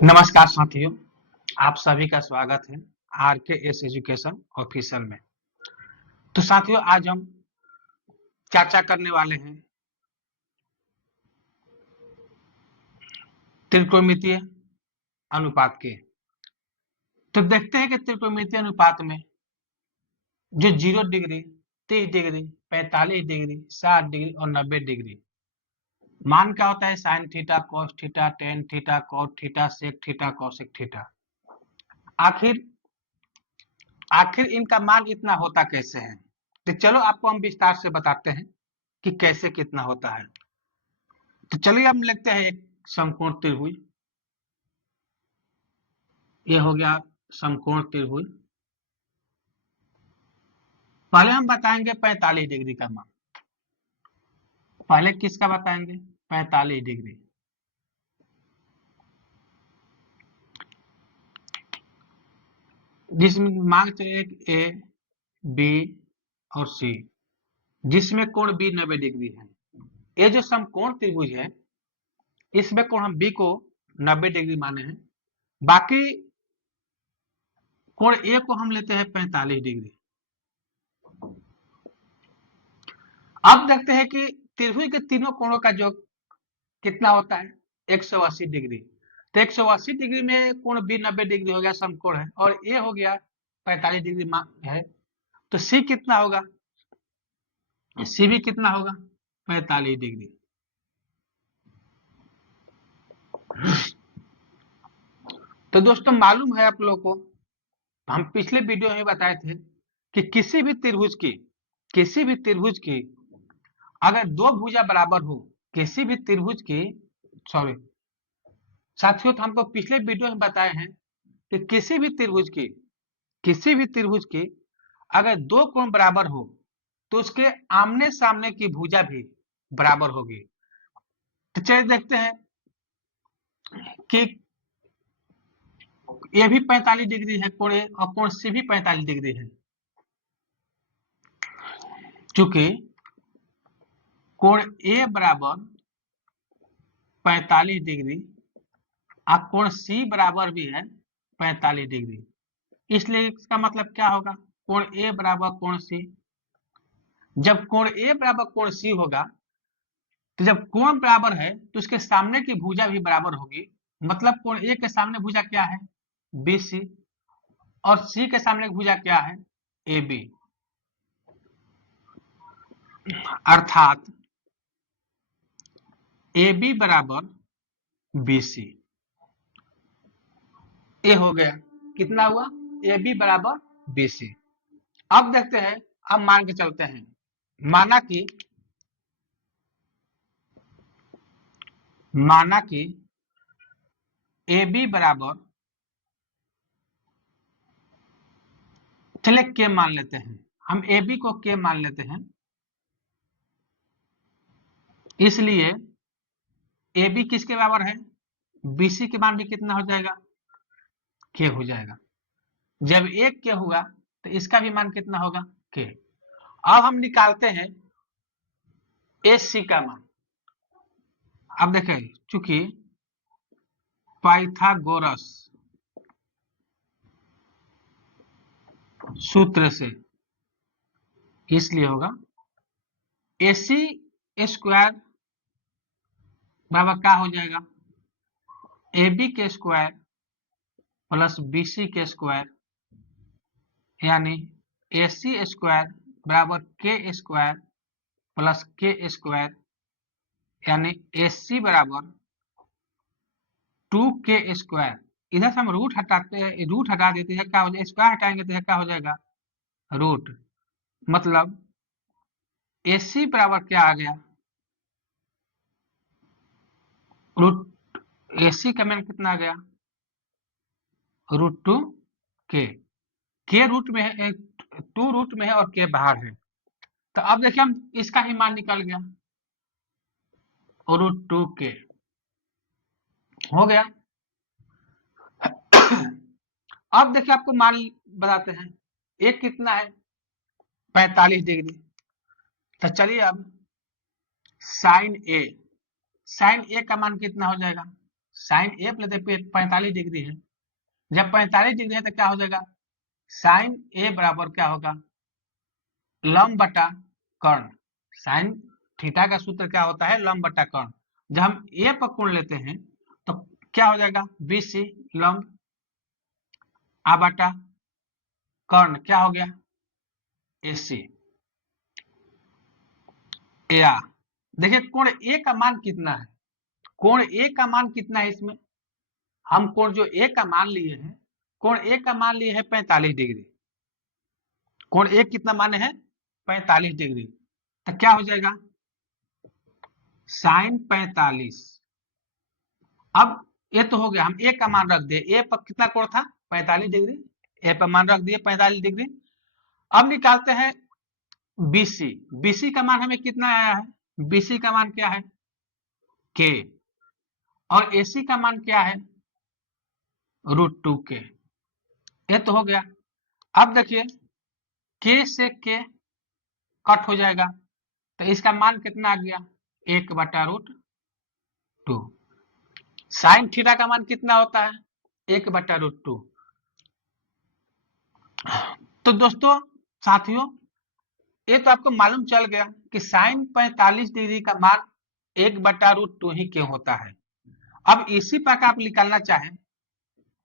नमस्कार साथियों, आप सभी का स्वागत है आर के एस एजुकेशन ऑफिशियल में। तो साथियों, आज हम चर्चा करने वाले हैं त्रिकोणमितीय अनुपात के। तो देखते हैं कि त्रिकोणमितीय अनुपात में जो 0 डिग्री, 30 डिग्री, 45 डिग्री, 60 डिग्री और 90 डिग्री मान क्या होता है। Sine theta, cos theta, tan theta, cot theta, sec theta, cosec theta. आखिर आखिर इनका मान इतना होता कैसे है। तो चलो आपको हम विस्तार से बताते हैं कि कैसे कितना होता है। तो चलिए हम लिखते हैं एक समकोण त्रिभुज। ये हो गया समकोण त्रिभुज। पहले हम बताएंगे 45 डिग्री का मान। पहले किसका बताएंगे? 45 डिग्री। जिसमें मान चाहिए ए, बी और सी, जिसमें कोण बी 90 डिग्री है। ये जो समकोण त्रिभुज है, इसमें कोण हम बी को 90 डिग्री माने हैं। बाकी कोण ए को हम लेते हैं 45 डिग्री। अब देखते हैं कि त्रिभुज के तीनों कोणों का योग कितना होता है? 180 डिग्री। तो 180 डिग्री में कोण बी 90 डिग्री हो गया, समकोण है, और ए हो गया 45 डिग्री है। तो सी कितना होगा? सी भी कितना होगा? 45 डिग्री। तो दोस्तों, मालूम है आप लोगों को, हम पिछले वीडियो में बताए थे कि किसी भी त्रिभुज की अगर दो भुजा बराबर हो, किसी भी त्रिभुज की सॉरी साथियों, तो हमको पिछले वीडियो में बताए हैं कि किसी भी त्रिभुज की अगर दो कोण बराबर हो तो उसके आमने सामने की भुजा भी बराबर होगी। तो चलिए देखते हैं कि ये भी 45 डिग्री है कोण ए, और कोण सी भी 45 डिग्री है। चूंकि कोण ए बराबर 45 डिग्री और कोण सी बराबर भी है 45 डिग्री, इसलिए इसका मतलब क्या होगा? कोण ए बराबर कोण सी। जब कोण ए बराबर कोण सी होगा, तो जब कोण बराबर है तो उसके सामने की भुजा भी बराबर होगी। मतलब कोण ए के सामने भुजा क्या है? B C. और सी के सामने भुजा क्या है? A B. अर्थात ए बी बराबर बी सी। ए हो गया, कितना हुआ? ए बी बराबर बी सी। अब देखते हैं, अब मान के चलते हैं। माना कि ए बी बराबर, चले के मान लेते हैं, हम ए बी को के मान लेते हैं। इसलिए ए बी किसके बराबर है? बी सी के मान भी कितना हो जाएगा? के हो जाएगा। जब एक के हुआ तो इसका भी मान कितना होगा? के। अब हम निकालते हैं एस सी का मान। अब देखें, चूंकि पाइथागोरस सूत्र से, इसलिए होगा ए सी स्क्वायर बराबर क्या हो जाएगा? ए बी के स्क्वायर प्लस बी सी के स्क्वायर, यानी ए सी स्क्वायर बराबर के स्क्वायर प्लस के स्क्वायर, यानी ए सी बराबर 2k स्क्वायर। इधर से हम रूट हटाते हैं, रूट हटा देते हैं, क्या हो जाएगा? स्क्वायर हटाएंगे तो क्या हो जाएगा? रूट। मतलब ए सी बराबर क्या आ गया? रूट। ए सी का मान कितना आ गया? √2k। के रूट में है, टू रूट में है और के बाहर है। तो अब देखिए, हम इसका ही मान निकल गया, √2k हो गया। अब देखिए, आपको मान बताते हैं, एक कितना है? 45 डिग्री। तो चलिए अब साइन ए का मान कितना हो जाएगा? साइन ए प्लस 45 डिग्री है। जब 45 डिग्री है तो क्या हो जाएगा, साइन ए बराबर क्या होगा, लंब बटा कर्ण। साइन थीटा का सूत्र क्या होता है, लंब बटा कर्ण। जब हम ए पर कोण लेते हैं तो क्या हो जाएगा, BC लंब आ बटा कर्ण क्या हो गया, AC। या देखिए कोण ए का मान कितना है, कोण ए का मान कितना है, इसमें हम कोण जो ए का मान लिए हैं, कोण ए का मान लिए है 45 डिग्री। कोण ए कितना माने हैं, 45 डिग्री। तो क्या हो जाएगा, साइन 45। अब ये तो हो गया, हम ए का मान रख दिए, ए पर कितना कोण था 45 डिग्री, ए पर मान रख दिए 45 डिग्री। अब निकालते हैं BC। BC का मान हमें कितना आया है, BC का मान क्या है K, और AC का मान क्या है √2K। ये तो हो गया। अब देखिए K से K कट हो जाएगा, तो इसका मान कितना आ गया, 1/√2। साइन थीटा का मान कितना होता है, 1/√2। तो दोस्तों साथियों, ये तो आपको मालूम चल गया कि साइन 45 डिग्री का मान 1/√2 ही क्यों होता है। अब इसी पर आप निकालना चाहें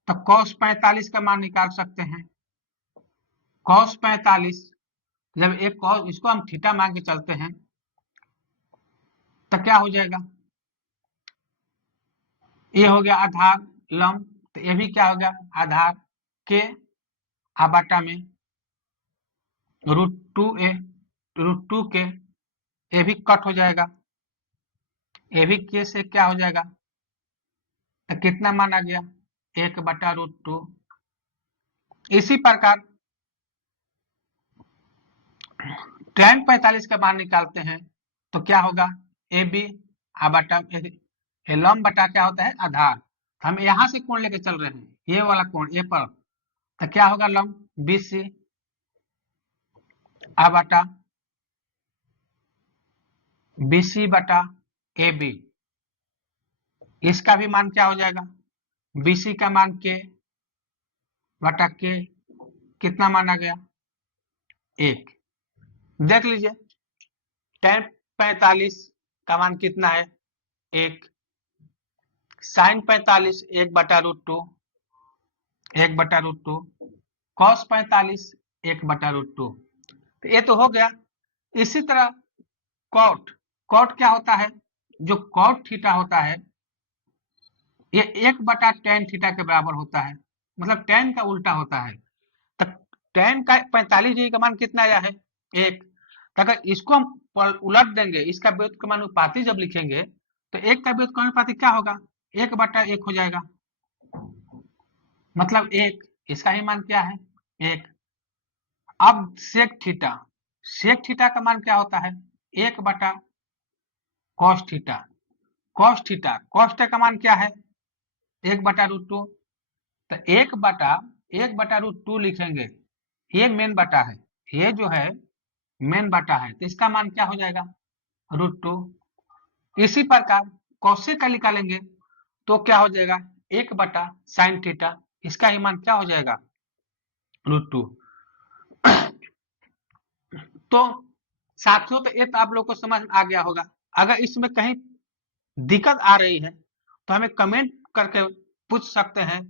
तो cos 45 का मान निकाल सकते हैं। cos 45 जब एक cos, इसको हम थीटा मान के चलते हैं तो क्या हो जाएगा, ये हो गया आधार लंब, तो ये भी क्या हो गया आधार के आबाटा में √2a √2k, ये भी कट हो जाएगा, ये भी के से क्या हो जाएगा, तो कितना मान आ गया 1/√2। इसी प्रकार tan 45 का मान निकालते हैं तो क्या होगा, AB आबाटा लंब बटा क्या होता है आधार। हम यहां से कोण लेके चल रहे हैं, ये वाला कोण ए पर, तो क्या होगा लंब BC आबाटा BC बटा AB। इसका भी मान क्या हो जाएगा, BC का मान K बटा K, कितना मान आ गया 1। देख लीजिए tan 45 का मान कितना है 1, साइन 45 1/√2, 1/√2, cos 45 1/√2। तो ये तो हो गया। इसी तरह कॉट, कॉट क्या होता है, जो कॉट थीटा होता है ये 1/tan थीटा के बराबर होता है, मतलब tan का उल्टा होता है। तो tan का 45 डिग्री का मान कितना आया है 1। तो अगर इसको हम उलट देंगे, इसका व्युत्क्रमानुपाती जब लिखेंगे तो 1 का व्युत्क्रमानुपाती क्या होगा, 1/1 हो जाएगा, मतलब 1। इसका ही मान क्या है 1। अब सेक थीटा, सेक थीटा का मान क्या होता है 1/cos theta, cos theta, cos theta का मान क्या है 1/√2। तो 1/√2 लिखेंगे, ये मेन बटा है, ये जो है मेन बटा है, तो इसका मान क्या हो जाएगा √2। इसी प्रकार cosec का निकालेंगे तो क्या हो जाएगा 1/sin थीटा, इसका ही मान क्या हो जाएगा √2। तो साथियों, तो ये तो आप लोग को समझ आ गया होगा। अगर इसमें कहीं दिक्कत आ रही है तो हमें कमेंट करके पूछ सकते हैं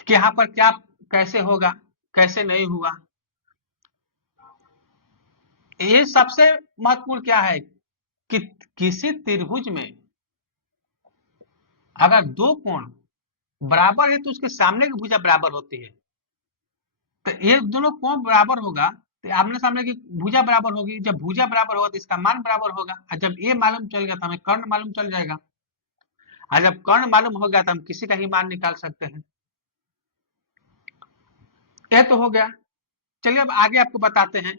कि यहाँ पर क्या कैसे होगा, कैसे नहीं हुआ। ये सबसे महत्वपूर्ण क्या है कि किसी त्रिभुज में अगर दो कोण बराबर है तो उसके सामने की भुजा बराबर होती है। तो ये दोनों कोण बराबर होगा तो आमने सामने की भुजा बराबर होगी, जब भुजा बराबर होगा तो इसका मान बराबर होगा, और जब ये मालूम चल गया तो हमें कर्ण मालूम चल जाएगा, और जब कर्ण मालूम हो गया तो हम किसी का ही मान निकाल सकते हैं। यह तो हो गया। चलिए अब आगे आपको बताते हैं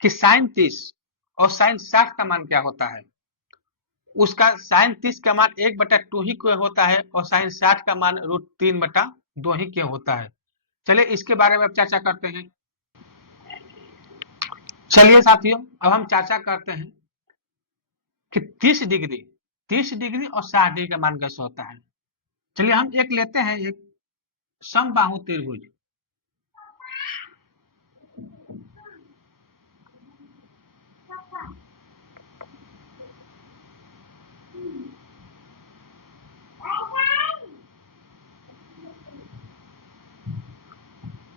कि साइन 30 और साइन 60 का मान क्या होता है। उसका साइन 30 का मान 1/2 ही क्यों होता है और साइन 60 का मान √3/2 ही क्यों होता है। चलिए इसके बारे में अब चर्चा करते हैं। चलिए साथियों, अब हम चर्चा करते हैं कि 30 30 डिग्री और 60 डिग्री का मान कैसे होता है। चलिए हम एक लेते हैं, एक समबाहु त्रिभुज।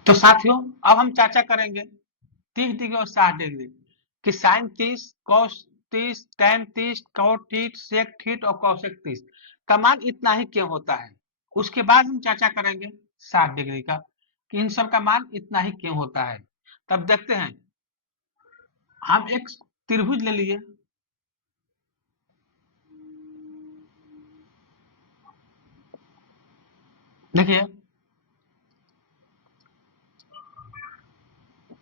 तो साथियों अब हम चर्चा करेंगे 30 डिग्री और 60 डिग्री कि साइन 30, कॉस 30, टैन 30, कॉट 30, सेक 30 और कॉसेक 30 का मान इतना ही क्यों होता है। उसके बाद हम चर्चा करेंगे 60 डिग्री का कि इन सब का मान इतना ही क्यों होता है। तब देखते हैं, हम एक त्रिभुज ले लिए, देखिए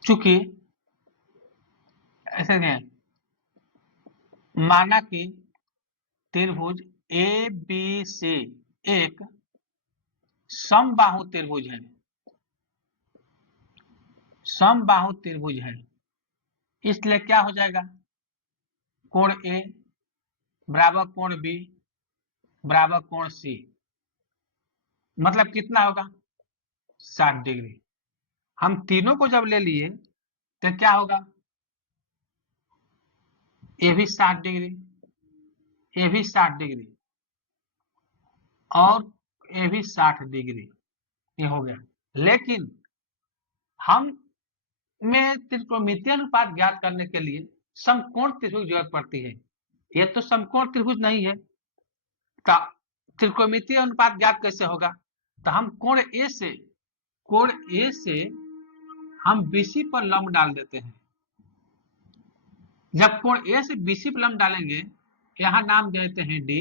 चूंकि ऐसे है, माना कि त्रिभुज ए बी सी एक समबाहु त्रिभुज है, समबाहु त्रिभुज है, इसलिए क्या हो जाएगा, कोण ए बराबर कोण बी बराबर कोण सी, मतलब कितना होगा 60 डिग्री। हम तीनों को जब ले लिए तो क्या होगा, ये भी 60 डिग्री, ये भी 60 डिग्री और ये भी 60 डिग्री, ये हो गया। लेकिन हम में त्रिकोणमितीय अनुपात ज्ञात करने के लिए समकोण त्रिभुज की जरूरत पड़ती है। ये तो समकोण त्रिभुज नहीं है, तो त्रिकोणमितीय अनुपात ज्ञात कैसे होगा। तो हम कोण ए से हम बीसी पर लंब डाल देते हैं। जब कोण ए से बीसी पर लंब डालेंगे, यहां नाम देते हैं डी,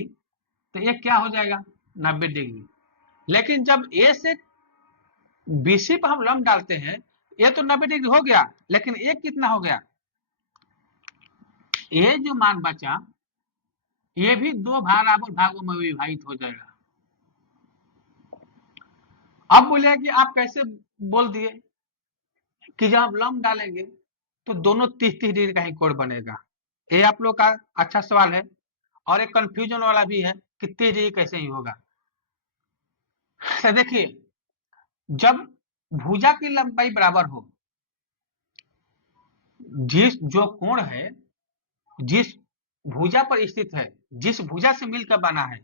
तो ये क्या हो जाएगा 90 डिग्री। लेकिन जब ए से बीसी पर हम लंब डालते हैं, ये तो 90 डिग्री हो गया, लेकिन ये कितना हो गया, ये जो मान बचा ये भी दो बराबर भागों में विभाजित हो जाएगा। अब बोले कि आप कैसे बोल दिए कि जब आप लंब डालेंगे तो दोनों 30-30 डिग्री का ही कोण बनेगा। ये आप लोग का अच्छा सवाल है और एक कंफ्यूजन वाला भी है कि 30 डिग्री कैसे ही होगा। तो देखिए, जब भुजा की लंबाई बराबर हो, जिस जो कोण है जिस भुजा पर स्थित है, जिस भुजा से मिलकर बना है,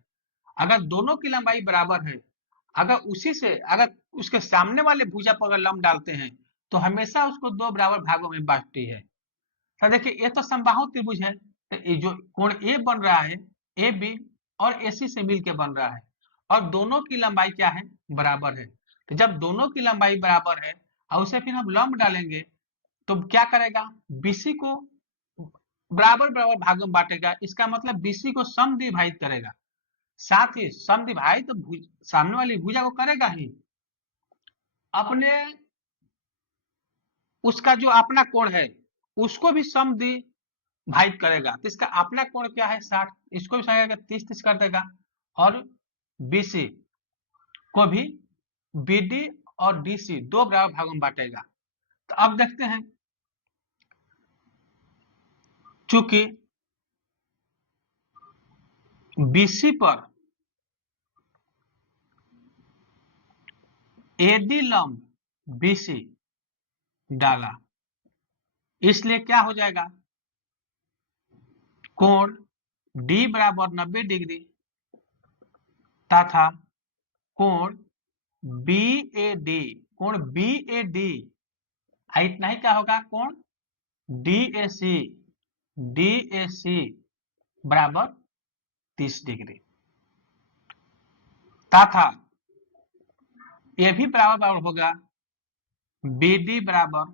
अगर दोनों की लंबाई बराबर है, अगर उसके सामने वाले भुजा पर अगर लंब डालते हैं तो हमेशा उसको दो बराबर भागों में बांटती है। तो देखिए ये तो समबाहु त्रिभुज है, तो ये जो कोण ए बन रहा है, ए बी और एसी से मिलकर बन रहा है और दोनों की लंबाई क्या है, बराबर है। तो जब दोनों की लंबाई बराबर है और उसे फिर हम लंब डालेंगे तो क्या करेगा, बीसी को बराबर बराबर भागों में बांटेगा। इसका मतलब बीसी को समद्विभाजित करेगा, साथ ही समद्विभाजित तो सामने वाली भुजा को करेगा ही, अपने उसका जो अपना कोण है उसको भी समद्विभाजित करेगा। तो इसका अपना कोण क्या है 60, इसको भी 30-30 कर देगा और बीसी को भी बीडी और डीसी दो बराबर भागों में बांटेगा। तो अब देखते हैं, चूंकि बीसी पर एडी लंब बीसी डाला, इसलिए क्या हो जाएगा, कोण डी बराबर 90 डिग्री तथा कोण बी ए डी, कोण बी ए डी इतना ही क्या होगा, कोण डी ए सी बराबर 30 डिग्री तथा ये भी बराबर बराबर होगा बी डी बराबर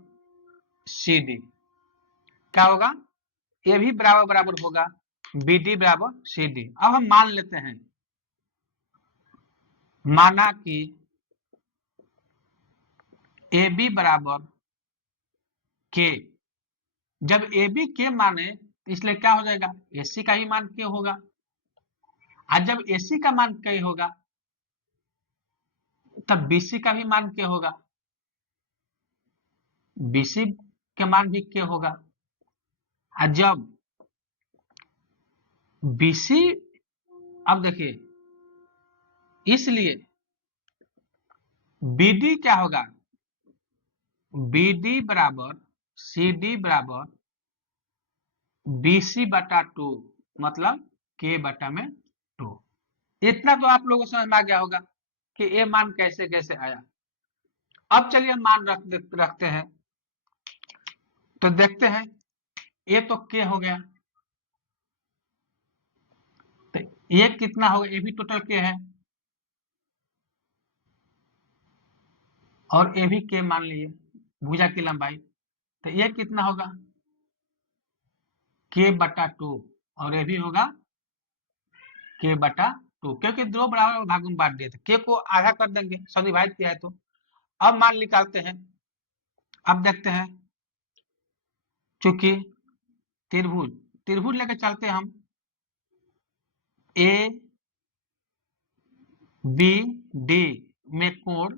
सी डी। क्या होगा, ये भी बराबर बराबर होगा बी डी बराबर सी डी। अब हम मान लेते हैं, माना कि ए बी बराबर के, जब ए बी के माने इसलिए क्या हो जाएगा, एसी का ही मान के होगा, और जब एसी का मान के होगा तब बीसी का भी मान के होगा, बीसी के मान भी के होगा। और जब बीसी अब देखिए, इसलिए BD क्या होगा, BD बराबर CD बराबर BC बटा 2, मतलब K बटा में 2। इतना तो आप लोगों को समझ में आ गया होगा कि ये मान कैसे कैसे आया। अब चलिए मान रखते हैं, तो देखते हैं, ये तो K हो गया, तो ये कितना होगा, ये भी टोटल K है, और ये भी K मान लिए, भुजा की लंबाई, तो ये कितना होगा, K बटा 2, और ये भी होगा K बटा 2, क्योंकि दो बराबर भागों में बांट दिए थे, K को आधा कर देंगे, स्वडिवाइड किया है तो। अब मान निकालते हैं, अब देखते हैं, चूंकि त्रिभुज त्रिभुज लेकर चलते हैं हम, ए बी डी में कोण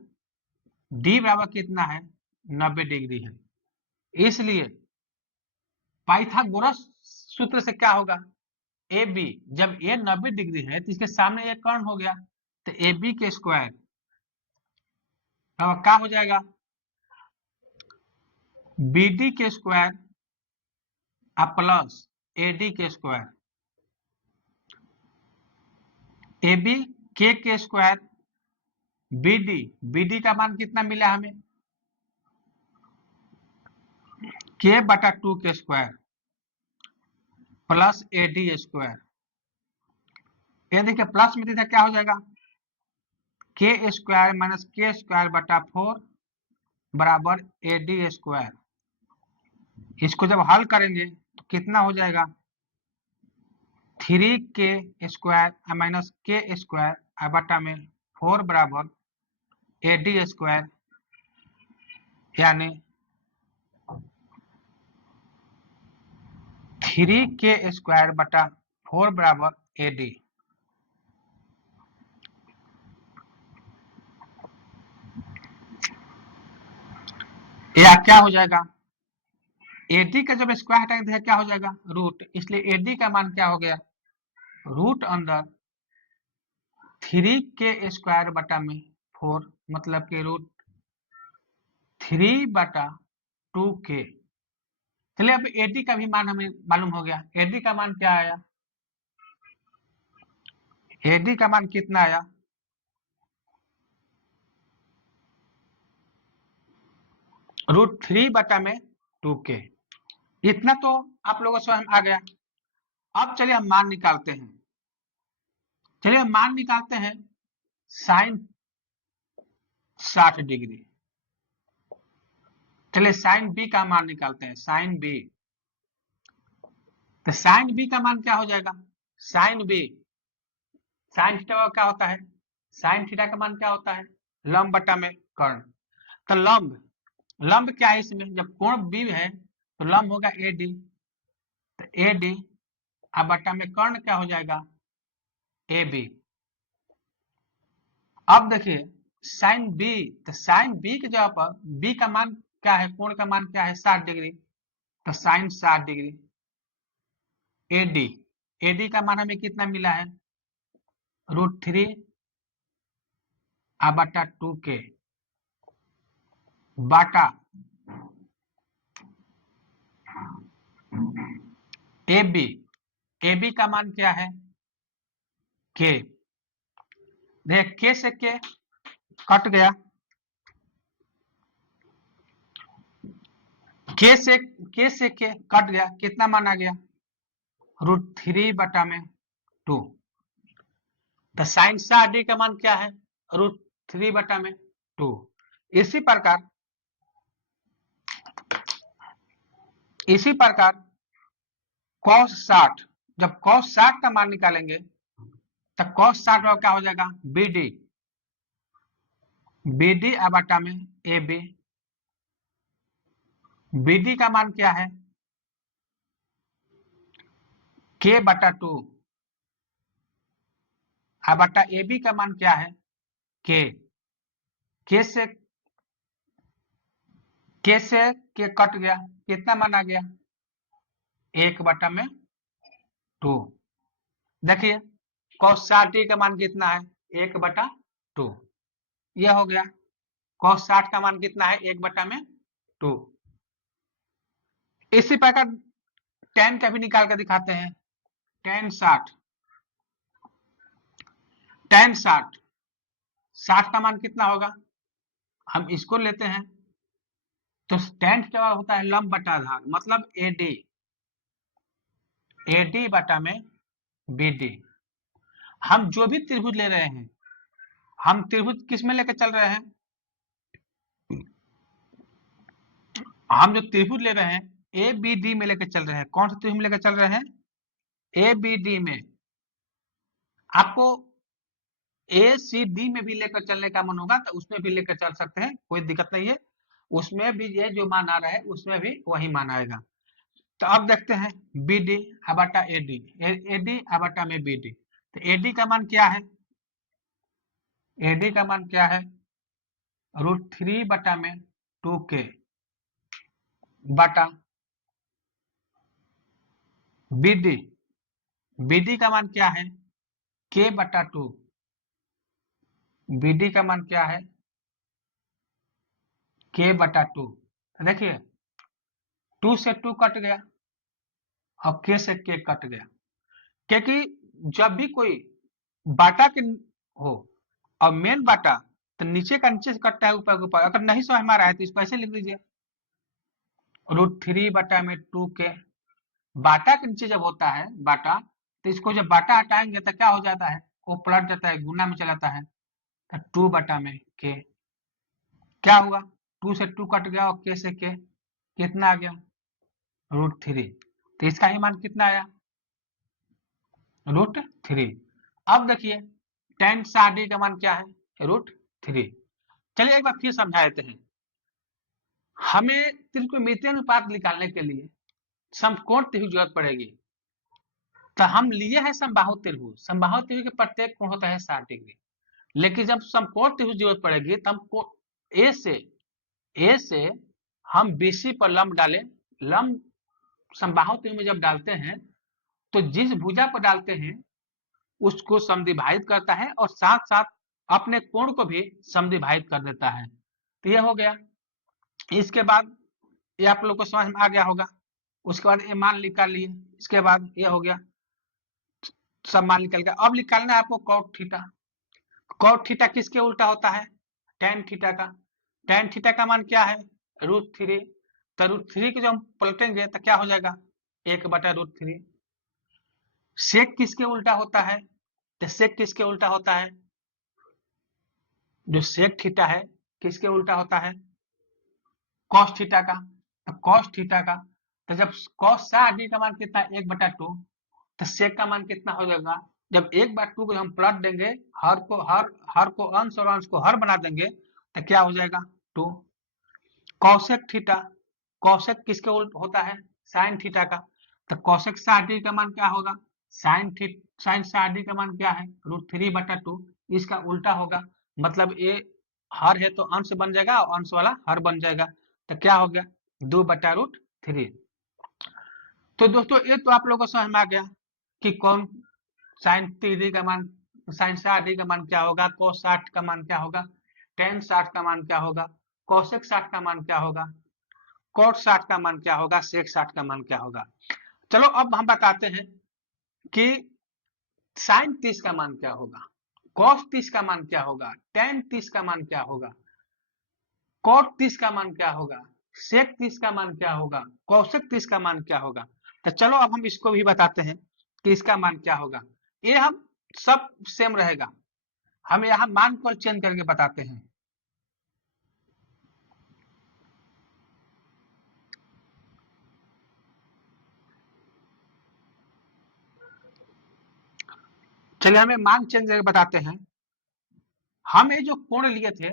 डी बराबर कितना है, 90 डिग्री है। इसलिए पाइथागोरस सूत्र से क्या होगा, ए बी, जब ए 90 डिग्री है तो इसके सामने एक कर्ण हो गया, तो ए बी के स्क्वायर क्या हो जाएगा, बी डी के स्क्वायर प्लस ए डी के स्क्वायर, ए बी के स्क्वायर, बी डी का मान कितना मिला हमें, K बटा 2 के square plus A D square, ये देखिए प्लस में क्या हो जाएगा, के स्क्वायर माइनस के स्क्वायर बटा 4 बराबर ए डी स्क्वायर। इसको जब हल करेंगे तो कितना हो जाएगा, 3k स्क्वायर माइनस के स्क्वायर बटा में 4 बराबर ए डी स्क्वायर, यानी 3k स्क्वायर बटा 4 बराबर ए डी। या क्या हो जाएगा, एडी का जब स्क्वायर हटाएंगे तो क्या हो जाएगा, रूट, इसलिए एडी का मान क्या हो गया, रूट अंदर 3k स्क्वायर बटा में 4, मतलब के रूट 3 बटा 2k। चलिए अब एडी का भी मान हमें मालूम हो गया, एडी का मान क्या आया, एडी का मान कितना आया, रूट 3 बटा में 2k। इतना तो आप लोगों से आ गया। अब चलिए हम मान निकालते हैं, चलिए हम मान निकालते हैं साइन 60 डिग्री। चलिए साइन बी का मान निकालते हैं, साइन बी, तो साइन बी का मान क्या हो जाएगा, साइन बी, साइन थीटा क्या होता है, साइन थीटा का मान क्या होता है, लंब बटा में कर्ण। तो लंब, लंब क्या है इसमें, जब कोण बी है तो लंब होगा ए डी, तो ए डी अब बटा में कर्ण क्या हो जाएगा, ए बी। अब देखिए साइन बी, तो साइन बी की जगह पर बी का मान क्या है, कोण का मान क्या है, 60 डिग्री, तो साइन 60 डिग्री, एडी, एडी का मान हमें कितना मिला है, रूट 3 बटा 2k बाटा ए बी का मान क्या है, के, देख के से के कट गया, के से के कट गया, कितना मान आ गया, रूट 3 बटा में 2। तो साइन 60 का मान क्या है, रूट 3 बटा में 2। इसी प्रकार cos 60, जब cos 60 का मान निकालेंगे तो cos 60 क्या हो जाएगा, BD, BD बटा में AB, BD का मान क्या है, K बटा 2 बटा AB का मान क्या है, K, K से K कट गया, कितना मान आ गया, 1 बटा में 2। देखिए cos 60 डिग्री का मान कितना है 1/2, यह हो गया। cos 60 का मान कितना है 1/2। इसी प्रकार tan का भी निकाल कर दिखाते हैं। tan 60 60 का मान कितना होगा, हम इसको लेते हैं तो tan क्या होता है लंब बटा आधार, मतलब AD बटा में BD। हम जो भी त्रिभुज ले रहे हैं, हम त्रिभुज किस में लेकर चल रहे हैं, हम जो त्रिभुज ले रहे हैं ABD में लेकर चल रहे हैं। कौन सा त्रिभुज लेकर चल रहे हैं ABD में। आपको ACD में भी लेकर चलने का मन होगा तो उसमें भी लेकर चल सकते हैं, कोई दिक्कत नहीं है। उसमें भी ये जो मान आ रहा है उसमें भी वही मान आएगा। तो अब देखते हैं BD बटा AD बटा में BD। तो AD का मान क्या है, AD का मान क्या है √3 बटा में 2K बटा BD का मान क्या है K बटा 2। BD का मान क्या है K बटा 2। देखिए 2 से 2 कट गया और K से K कट गया, क्योंकि जब भी कोई बाटा के हो और मेन बाटा तो नीचे का नीचे से कटता है ऊपर के ऊपर। अगर नहीं समझ में आ रहा है तो इसको ऐसे लिख लीजिए √3 बटा में 2K। बाटा के नीचे जब होता है बाटा तो इसको जब बाटा हटाएंगे तो क्या हो जाता है, वो पलट जाता है, गुना में चला जाता है। तो 2 बटा में K क्या हुआ, 2 से 2 कट गया और K से K कितना आ गया √3। तो इसका ही मान कितना आया √3। अब देखिए tan 60 का मान क्या है √3। चलिए एक बार फिर समझा देते हैं। हमें त्रिकोणमितीय अनुपात निकालने के लिए समकोण त्रिभुज जरूरत पड़ेगी। तो हम लिए हैं समबाहु त्रिभुज, समबाहु त्रिभुज के प्रत्येक कोण होता है 60 डिग्री। लेकिन जब समकोण त्रिभुज जरूरत पड़ेगी तो हम ए से हम BC पर लंब डालें। लंब समबाहु त्रिभुज में जब डालते हैं तो जिस भुजा पर डालते हैं उसको समद्विभाजित करता है और साथ साथ अपने कोण को भी समद्विभाजित कर देता है। तो यह हो गया। इसके बाद ये आप लोग को समझ में आ गया होगा। उसके बाद ये मान निकाल लिए, इसके बाद ये हो गया, सब मान निकल गया। अब निकालना है आपको cot थीटा। cot थीटा किसके उल्टा होता है tan थीटा का। tan थीटा का मान क्या है √3। तो √3 को जब हम पलटेंगे तो क्या हो जाएगा 1/√3। सेक किसके उल्टा होता है, तो सेक किसके उल्टा होता है, जो सेक थीटा है किसके उल्टा होता है cos थीटा का। तो cos थीटा का तो जब cos 60 डिग्री का मान कितना है 1/2, तो सेक का मान कितना हो जाएगा, जब 1/2 को हम पलट देंगे हर को अंश और अंश को हर बना देंगे तो क्या हो जाएगा 2। कौशेक थीटा, कौशेक किसके उल्ट होता है साइन थीटा का। तो कौशेक 60 डिग्री का मान क्या होगा साइन 60 डिग्री का मान क्या है √3/2। इसका उल्टा होगा, मतलब ये हर है तो अंश बन जाएगा और अंश वाला हर बन जाएगा। तो क्या हो गया 2/√3। तो दोस्तों ये तो आप लोगों को समझ में आ गया कि कौन साइन 30 का मान, साइन 60 डिग्री का मान क्या होगा, कोस 60 का मान क्या होगा, टेन 60 का मान क्या होगा, कोसेक 60 का मान क्या होगा, कोट 60 का मान क्या होगा, सेक 60 का मान क्या होगा। चलो अब हम बताते हैं कि साइन 30 का मान क्या होगा, कॉस 30 का मान क्या होगा, टेन 30 का मान क्या होगा, कोट 30 का मान क्या होगा, सेक 30 का मान क्या होगा, कौशिक 30 का मान क्या होगा। तो चलो अब हम इसको भी बताते हैं कि इसका मान क्या होगा। ये हम सब सेम रहेगा, हम यहाँ मान को चेंज करके बताते हैं। चलिए हमें मान चेंज करके बताते हैं। हम ये जो कोण लिए थे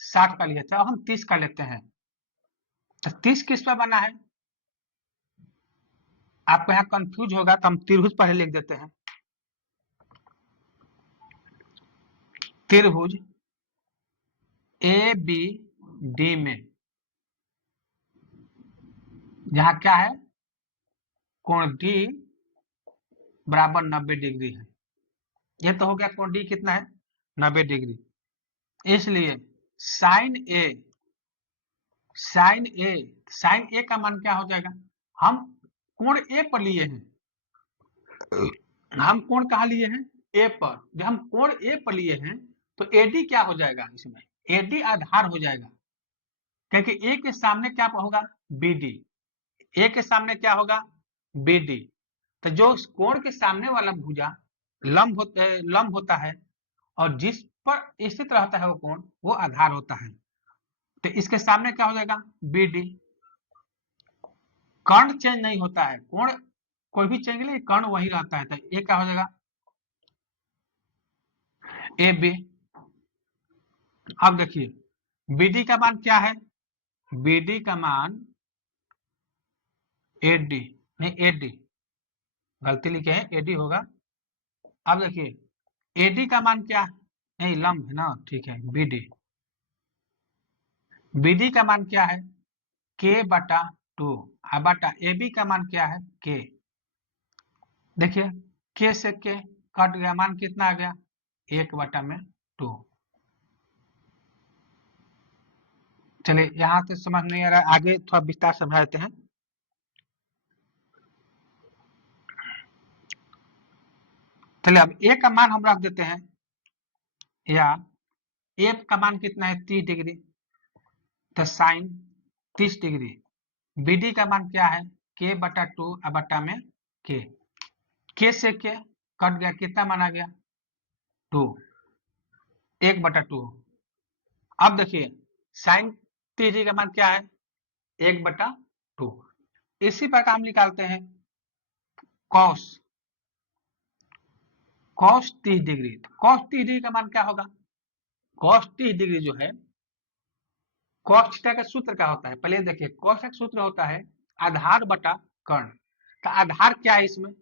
60 का लिए थे, अब हम 30 का लेते हैं। तो 30 किस पर बना है, आपको यहाँ कंफ्यूज होगा तो हम त्रिभुज पहले लिख देते हैं। त्रिभुज ABD में जहाँ क्या है कोण D बराबर 90 डिग्री है। ये तो हो गया कोण डी कितना है 90 डिग्री। इसलिए साइन ए साइन ए साइन ए का मान क्या हो जाएगा, हम कोण ए पर लिए हैं, हम कोण कहाँ लिए हैं ए पर, जब हम कोण ए पर लिए हैं तो एडी क्या हो जाएगा, इसमें एडी आधार हो जाएगा, क्योंकि ए के सामने क्या होगा बीडी, ए के सामने क्या होगा बीडी, तो जो कोण के सामने वाला भुजा लंब होता है और जिस पर स्थित रहता है वो कोण वो आधार होता है, तो इसके सामने क्या हो जाएगा बीडी। कर्ण चेंज नहीं होता है, कोण कोई भी चेंज नहीं, कर्ण वही रहता है, तो ये क्या हो जाएगा ए बी। अब देखिए बीडी का मान क्या है, बीडी का मान एडी नहीं एडी, गलती लिखे हैं एडी होगा। अब देखिए एडी का मान क्या है, नहीं लंब है ना, ठीक है बीडी, बीडी का मान क्या है के बटा 2 बटा ए बी का मान क्या है के, देखिए के से के कट गया, मान कितना आ गया 1/2। चलिए यहाँ से समझ नहीं आ रहा है, आगे थोड़ा विस्तार समझा देते हैं। चलिए अब ए का मान हम रख देते हैं, या ए का मान कितना है 30 डिग्री, तो साइन 30 डिग्री, बीडी का मान क्या है के बटा 2 बटा में के से के कट गया, कितना मान आ गया 2, 1/2। अब देखिए साइन 30 डिग्री का मान क्या है 1/2। इसी प्रकार हम निकालते हैं कॉस 30 डिग्री, कॉस 30 डिग्री का मान क्या होगा, कॉस 30 डिग्री जो है कॉस थीटा का सूत्र क्या होता है, पहले देखिए कॉस का सूत्र होता है आधार बटा कर्ण, तो आधार क्या है इसमें,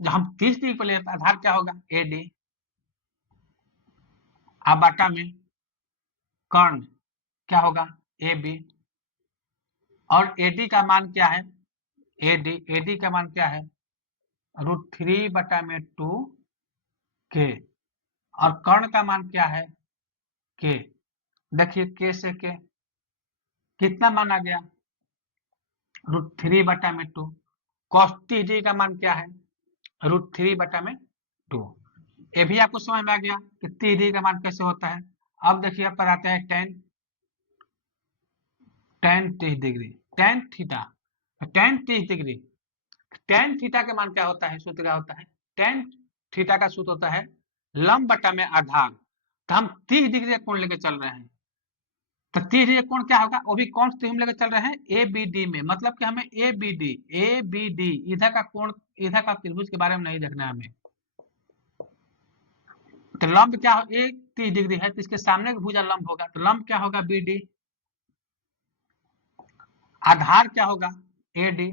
जब हम 30 डिग्री पर ले तो आधार क्या होगा एडी, अब बटा में कर्ण क्या होगा ए बी, और एडी का मान क्या है एडी का मान क्या है √3/2 के, और कर्ण का मान क्या है के, देखिए के से के कितना मान आ गया √3/2, cos 30 डिग्री का मान क्या है √3/2। ये भी आपको समझ में आ गया कि 30 डिग्री का मान कैसे होता है। अब देखिए पर आते हैं tan 30 degree, tan theta, tan 30 degree, tan theta का मान क्या होता है, सूत्र क्या होता है, tan थीटा का सूत्र होता है लंब बटा में आधार, तो हम 30 डिग्री का कोण लेकर चल रहे हैं, तो 30 डिग्री कोण क्या होगा, वो भी कौन से हम लेकर चल रहे हैं ए बी डी में, मतलब कि हमें ए बी डी इधर का कोण, इधर का त्रिभुज के बारे में नहीं देखना है हमें, तो लंब क्या हो 30 डिग्री है तो इसके सामने का भुजा लंब होगा, तो लंब क्या होगा बी डी, आधार क्या होगा ए डी,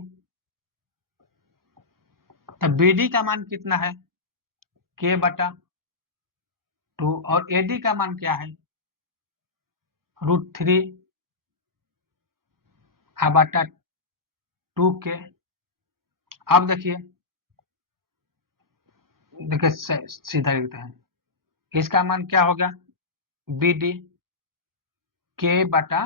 तो बी डी का मान कितना है k/2, और एडी का मान क्या है √3/2 के। अब देखिए सीधा लिखते हैं, इसका मान क्या होगा बी डी k/2 बटा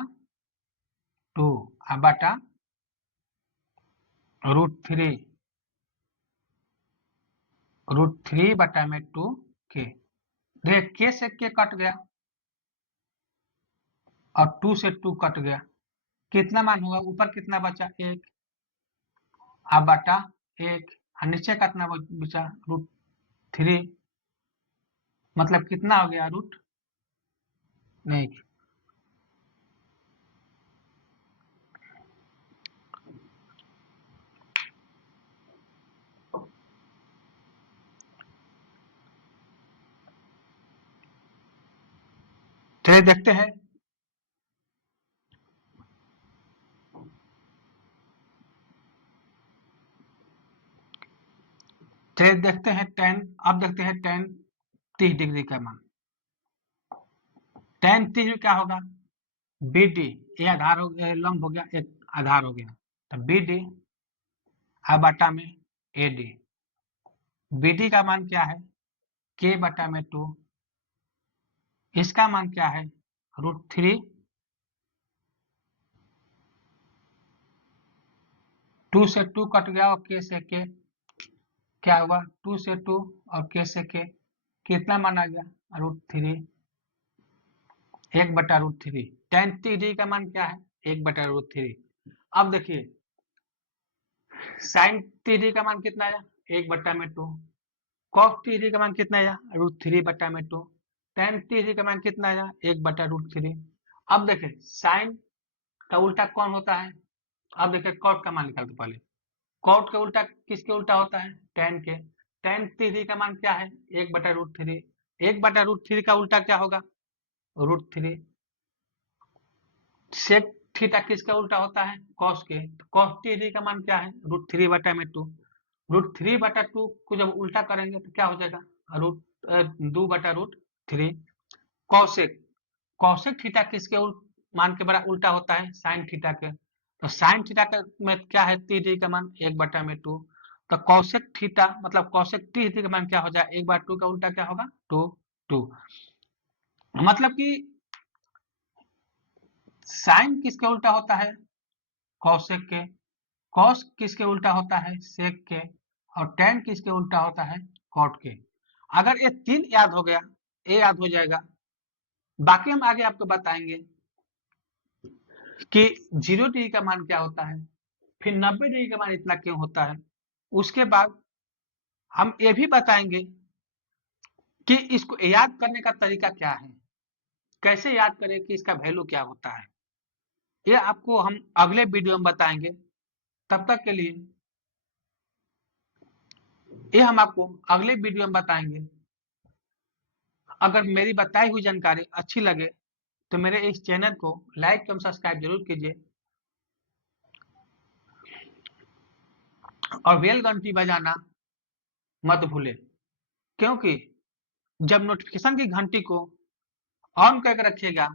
√3/2 के, देख के से के कट गया और 2 से 2 कट गया, कितना मान होगा ऊपर कितना बचा 1 बटा 1, नीचे कितना बचा √3, मतलब कितना हो गया रूट नहीं, चलिए देखते हैं, चलिए देखते हैं tan, अब देखते हैं tan 30 डिग्री का मान, tan 30 डिग्री क्या होगा बी डी, ये आधार हो गया लंब हो गया, एक आधार हो गया, तो बी डी बटा में ए डी, बी डी का मान क्या है k बटा में 2, इसका मान क्या है √3, 2 से 2 कट गया और k से k क्या हुआ 2 से 2 और k से k कितना मान आ गया √3, 1 बटा √3। tan थीटा का मान क्या है 1 बटा √3। अब देखिए sin थीटा का मान कितना आया 1 बटा में 2, cos थीटा का मान कितना आया √3 बटा में 2, tan थीटा का मान कितना आया 1 बटा √3। अब देखिए sin का उल्टा कौन होता है, अब देखिए cot का मान निकालते पहले, cot का उल्टा किसके उल्टा होता है tan के, tan थीटा का मान क्या है 1 बटा √3, 1 बटा √3 का उल्टा क्या होगा √3। sec थीटा किसका उल्टा होता है cos के, तो cos थीटा का मान क्या है √3 बटा में 2, √3 बटा 2 को जब उल्टा करेंगे तो क्या हो जाएगा √2 बटा √3। cosec, cosec थीटा किसके मान के बड़ा उल्टा होता है sin थीटा के, तो sin थीटा में क्या है थीटा का मान 1 बटा में 2, तो cosec थीटा मतलब cosec थीटा का मान क्या हो जाए 1 बटा 2 का उल्टा क्या होगा 2। मतलब कि sin किसके उल्टा होता है cosec के, cos किसके उल्टा होता है sec के, और tan किसके उल्टा होता है cot के। अगर ये 3 याद हो गया, ये याद हो जाएगा, बाकी हम आगे आपको बताएंगे कि 0 डिग्री का मान क्या होता है, फिर 90 डिग्री का मान इतना क्यों होता है। उसके बाद हम ये भी बताएंगे कि इसको याद करने का तरीका क्या है, कैसे याद करें कि इसका वैल्यू क्या होता है, ये आपको हम अगले वीडियो में बताएंगे। तब तक के लिए ये हम आपको अगले वीडियो में बताएंगे। अगर मेरी बताई हुई जानकारी अच्छी लगे तो मेरे इस चैनल को लाइक एवं सब्सक्राइब जरूर कीजिए और बेल घंटी बजाना मत भूलें, क्योंकि जब नोटिफिकेशन की घंटी को ऑन करके रखिएगा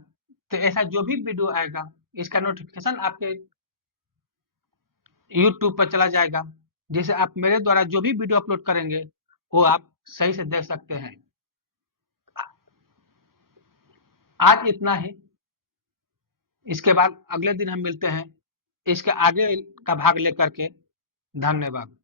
तो ऐसा जो भी वीडियो आएगा इसका नोटिफिकेशन आपके यूट्यूब पर चला जाएगा, जिसे आप मेरे द्वारा जो भी वीडियो अपलोड करेंगे वो आप सही से देख सकते हैं। आज इतना ही, इसके बाद अगले दिन हम मिलते हैं इसके आगे का भाग लेकर के। धन्यवाद।